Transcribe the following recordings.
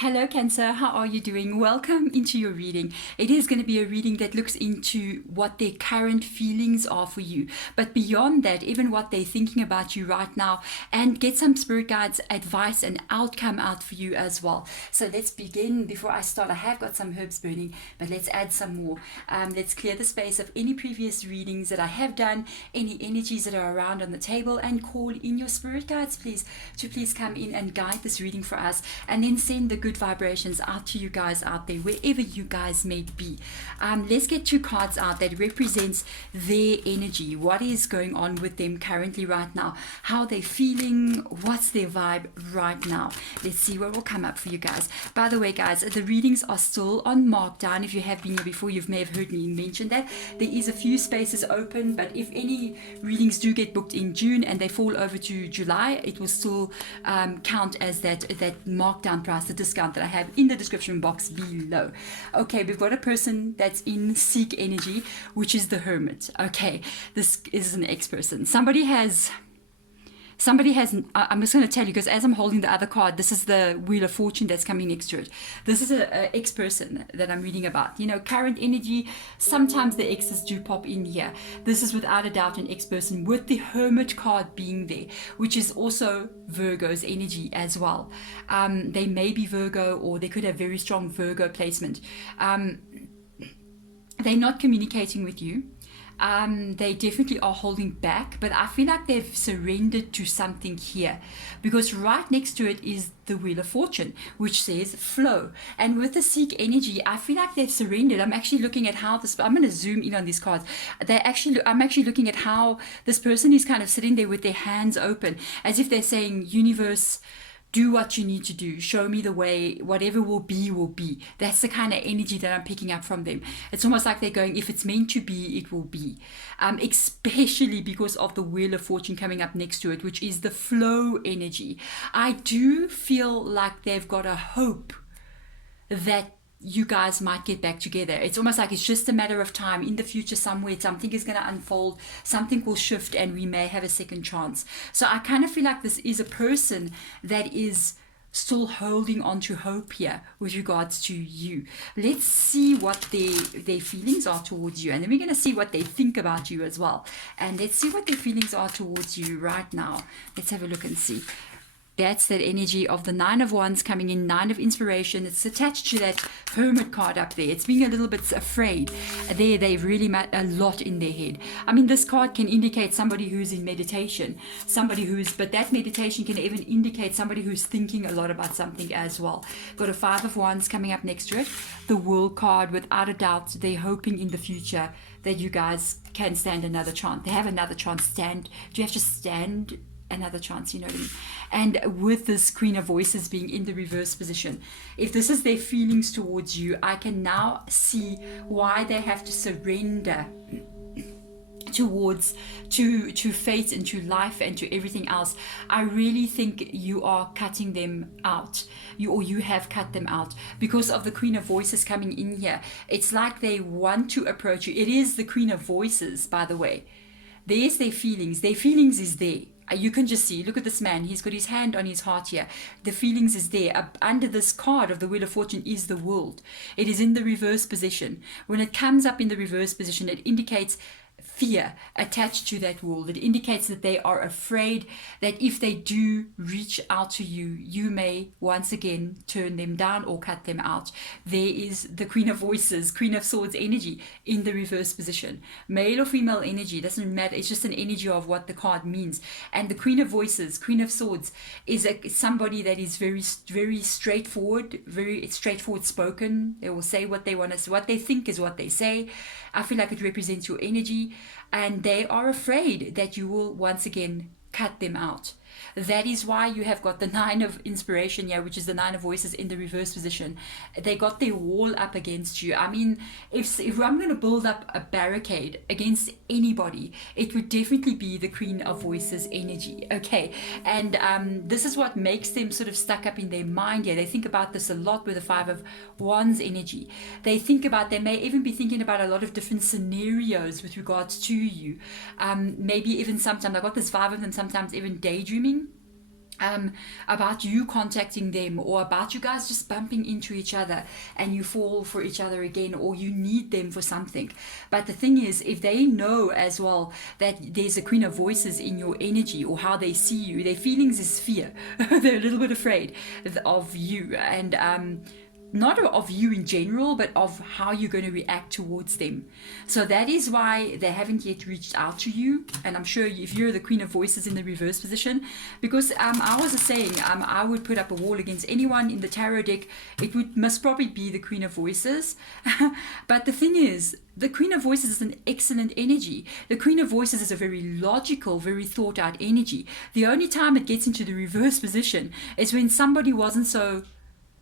Hello, Cancer. How are you doing? Welcome into your reading. It is going to be a reading that looks into what their current feelings are for you, but beyond that, even what they're thinking about you right now, and get some spirit guides, advice, and outcome out for you as well. So let's begin. Before I start, I have got some herbs burning, but let's add some more. Let's clear the space of any previous readings that I have done, any energies that are around on the table, and call in your spirit guides, please, to please come in and guide this reading for us, and then send the good vibrations out to you guys out there, wherever you guys may be. Let's get two cards out that represents their energy, what is going on with them currently right now, how they're feeling, what's their vibe right now. Let's see what will come up for you guys. By the way, guys, the readings are still on markdown. If you have been here before, you may have heard me mention that there is a few spaces open, but if any readings do get booked in June and they fall over to July, it will still count as that markdown price, the discount that I have in the description box below. Okay, we've got a person that's in Seek energy, which is the Hermit. Okay, this is an ex-person. Somebody has, I'm just going to tell you, because as I'm holding the other card, this is the Wheel of Fortune that's coming next to it. This is an ex-person that I'm reading about. You know, current energy, sometimes the exes do pop in here. This is without a doubt an ex-person, with the Hermit card being there, which is also Virgo's energy as well. They may be Virgo, or they could have very strong Virgo placement. They're not communicating with you. They definitely are holding back, but I feel like they've surrendered to something here, because right next to it is the Wheel of Fortune, which says flow. And with the Seek energy, I feel like they've surrendered. I'm actually looking at how this, I'm going to zoom in on these cards. I'm actually looking at how this person is kind of sitting there with their hands open, as if they're saying, universe, do what you need to do. Show me the way. Whatever will be, will be. That's the kind of energy that I'm picking up from them. It's almost like they're going, if it's meant to be, it will be. Especially because of the Wheel of Fortune coming up next to it, which is the flow energy. I do feel like they've got a hope that you guys might get back together. It's almost like it's just a matter of time. In the future somewhere, something is going to unfold, something will shift, and we may have a second chance. So I kind of feel like this is a person that is still holding on to hope here with regards to you. Let's see what their feelings are towards you, and then we're going to see what they think about you as well. And let's see what their feelings are towards you right now. Let's have a look and see. That's that energy of the Nine of Wands coming in, Nine of Inspiration. It's attached to that Hermit card up there. It's being a little bit afraid. They've really met a lot in their head. I mean, this card can indicate somebody who's in meditation, but that meditation can even indicate somebody who's thinking a lot about something as well. Got a Five of Wands coming up next to it. The World card, without a doubt, they're hoping in the future that you guys can stand another chance. They have another chance. Do you have to stand another chance, you know what I mean? And with this Queen of Voices being in the reverse position, if this is their feelings towards you, I can now see why they have to surrender towards to fate and to life and to everything else. I really think you are cutting them out, you have cut them out because of the Queen of Voices coming in here. It's like they want to approach you. It is the Queen of Voices, by the way. There's their feelings is there. You can just see, look at this man, he's got his hand on his heart here. The feelings is there. Under this card of the Wheel of Fortune is the World. It is in the reverse position. When it comes up in the reverse position, it indicates fear attached to that world. It indicates that they are afraid that if they do reach out to you, you may once again turn them down or cut them out. There is the Queen of Voices, Queen of Swords energy in the reverse position. Male or female energy, doesn't matter. It's just an energy of what the card means. And the Queen of Voices, Queen of Swords, is somebody that is very, very straightforward, very straightforward spoken. They will say what they want to say. What they think is what they say. I feel like it represents your energy, and they are afraid that you will once again cut them out. That is why you have got the Nine of Inspiration here, which is the Nine of Voices in the reverse position. They got their wall up against you. I mean, if I'm going to build up a barricade against anybody, it would definitely be the Queen of Voices energy, okay? And this is what makes them sort of stuck up in their mind here. They think about this a lot with the Five of Wands energy. They may even be thinking about a lot of different scenarios with regards to you. Maybe even sometimes, I got this vibe of them sometimes even daydreaming about you contacting them, or about you guys just bumping into each other and you fall for each other again, or you need them for something. But the thing is, if they know as well that there's a Queen of Voices in your energy, or how they see you, their feelings is fear. They're a little bit afraid of you, and not of you in general, but of how you're going to react towards them. So that is why they haven't yet reached out to you. And I'm sure if you're the Queen of Voices in the reverse position, because I was saying I would put up a wall against anyone in the tarot deck. It must probably be the Queen of Voices. But the thing is, the Queen of Voices is an excellent energy. The Queen of Voices is a very logical, very thought out energy. The only time it gets into the reverse position is when somebody wasn't so.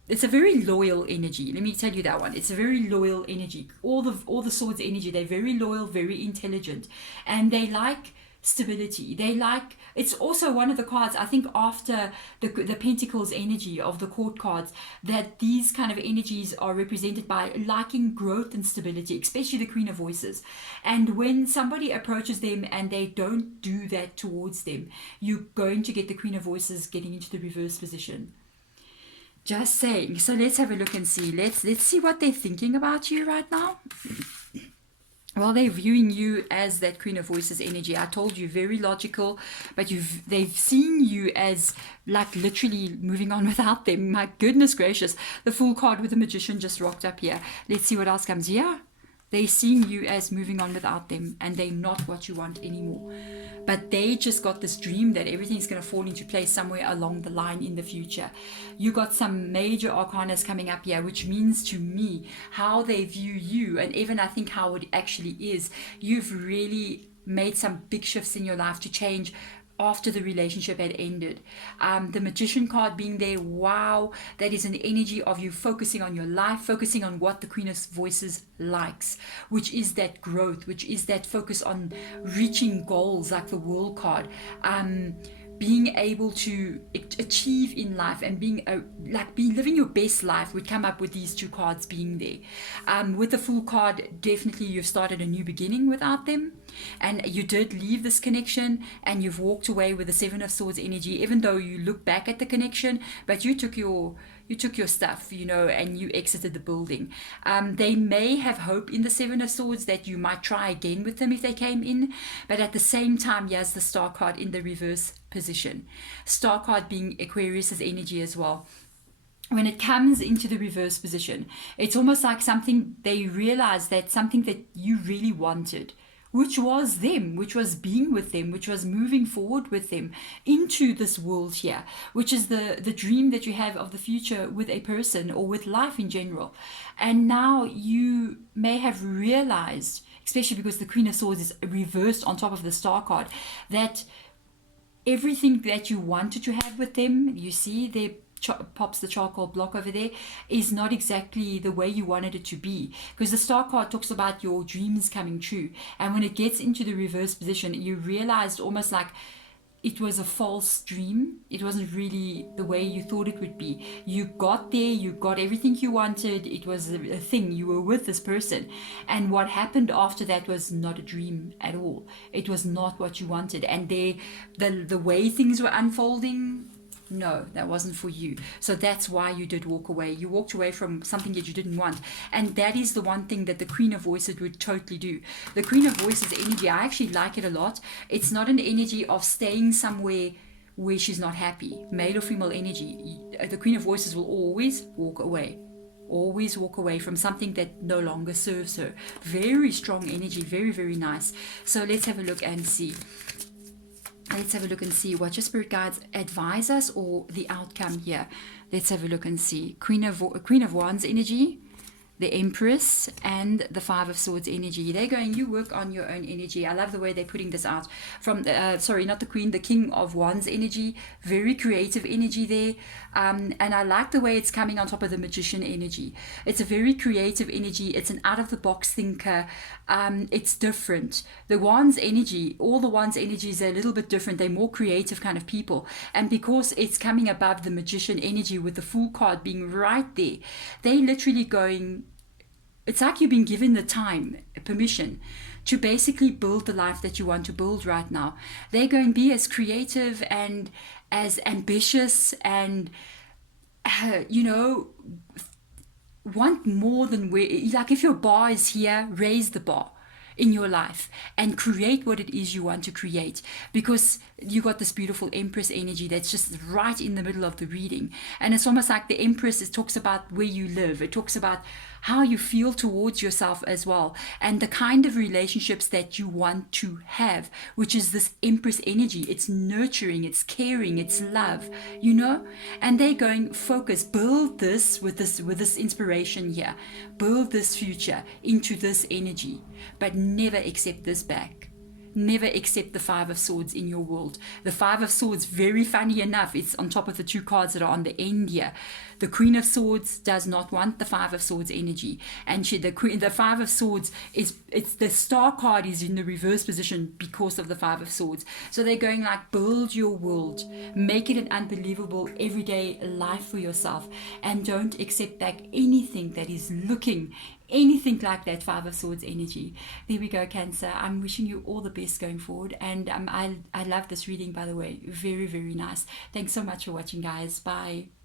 It's a very loyal energy. Let me tell you that one. It's a very loyal energy. All the swords energy, they're very loyal, very intelligent, and they like stability. They like. It's also one of the cards, I think, after the Pentacles energy of the court cards, that these kind of energies are represented by liking growth and stability, especially the Queen of Voices. And when somebody approaches them and they don't do that towards them, you're going to get the Queen of Voices getting into the reverse position. Just saying. So let's have a look and see. Let's see what they're thinking about you right now. Well, they're viewing you as that Queen of Voices energy. I told you, very logical, but they've seen you as like literally moving on without them. My goodness gracious. The Fool card with the Magician just rocked up here. Let's see what else comes here. They're seeing you as moving on without them, and they're not what you want anymore. But they just got this dream that everything's going to fall into place somewhere along the line in the future. You got some major arcanas coming up here, which means to me how they view you, and even I think how it actually is. You've really made some big shifts in your life to change after the relationship had ended. The Magician card being there, wow, that is an energy of you focusing on your life, focusing on what the Queen of Voices likes, which is that growth, which is that focus on reaching goals, like the World card. Being able to achieve in life and living your best life would come up with these two cards being there. With the Fool card, definitely you've started a new beginning without them, and you did leave this connection and you've walked away with the Seven of Swords energy, even though you look back at the connection, but you took your stuff, and you exited the building. They may have hope in the Seven of Swords that you might try again with them if they came in, but at the same time, here's the Star card in the reverse position. Star card being Aquarius's energy as well. When it comes into the reverse position, it's almost like something they realize that something that you really wanted, which was them, which was being with them, which was moving forward with them into this world here, which is the dream that you have of the future with a person or with life in general. And now you may have realized, especially because the Queen of Swords is reversed on top of the Star card, that everything that you wanted to have with them, you see there pops the charcoal block over there, is not exactly the way you wanted it to be, because the Star card talks about your dreams coming true, and when it gets into the reverse position, you realized almost like it was a false dream. It wasn't really the way you thought it would be. You got there, you got everything you wanted, it was a thing, you were with this person, and what happened after that was not a dream at all. It was not what you wanted, and the way things were unfolding, no, that wasn't for you. So that's why you did walk away. You walked away from something that you didn't want. And that is the one thing that the Queen of Voices would totally do. The Queen of Voices energy, I actually like it a lot. It's not an energy of staying somewhere where she's not happy. Male or female energy. The Queen of Voices will always walk away. Always walk away from something that no longer serves her. Very strong energy. Very, very nice. So let's have a look and see. Let's have a look and see what your spirit guides advise us, or the outcome here. Let's have a look and see. Queen of Wands energy, the Empress, and the Five of Swords energy. They're going, you work on your own energy. I love the way they're putting this out. From the King of Wands energy. Very creative energy there. And I like the way it's coming on top of the Magician energy. It's a very creative energy. It's an out-of-the-box thinker. It's different. The Wands energy, all the Wands energies are a little bit different. They're more creative kind of people. And because it's coming above the Magician energy with the Fool card being right there, they're literally going, it's like you've been given the time, permission to basically build the life that you want to build right now. They're going to be as creative and as ambitious and, you know, want more than where, like if your bar is here, raise the bar in your life and create what it is you want to create, because you got this beautiful Empress energy that's just right in the middle of the reading. And it's almost like the Empress, it talks about where you live, it talks about how you feel towards yourself as well, and the kind of relationships that you want to have, which is this Empress energy. It's nurturing, it's caring, it's love, you know. And they're going, focus, build this with this inspiration here, build this future into this energy, but never accept this back. Never accept the Five of Swords in your world. The Five of Swords, very funny enough, it's on top of the two cards that are on the end here. The Queen of Swords does not want the Five of Swords energy, and the Five of Swords it's the Star card is in the reverse position because of the Five of Swords. So they're going like, build your world, make it an unbelievable everyday life for yourself, and don't accept back anything that is looking anything like that Five of Swords energy. There we go, Cancer. I'm wishing you all the best going forward, and I love this reading, by the way. Very, very nice. Thanks so much for watching, guys. Bye.